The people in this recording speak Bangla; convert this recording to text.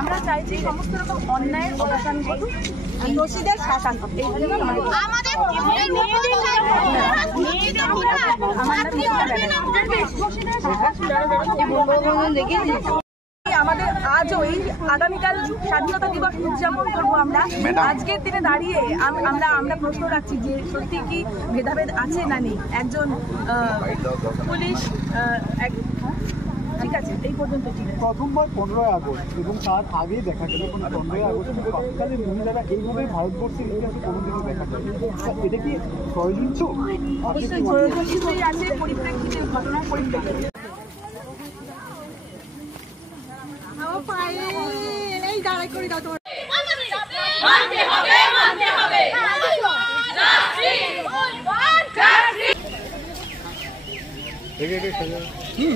আমরা চাইছি সমস্ত রকম অন্যায়ের অবসান ঘটুক, দোষীদের শাসন আমাদের আজও এই আগামীকাল স্বাধীনতা দিবস উদযাপন করবো আমরা। আজকের দিনে দাঁড়িয়ে আমরা প্রশ্ন রাখছি যে সত্যি কি ভেদাভেদ আছে না নেই। একজন পুলিশ ঠিক আছে, এই পর্যন্ত ছিল। প্রথমবার 15ই আগস্ট এবং তার আগেই দেখা গেল 15ই আগস্ট পাকিস্তানের মহিলারা এইভাবে ভারতবর্ষের ইতিহাসে কোনোদিনও দেখা যায়। এটা কি ষড়যন্ত্র? অবশ্যই ষড়যন্ত্রই আছে, পরিপ্রেক্ষিতে ঘটনার পরিপ্রেক্ষিতে। কি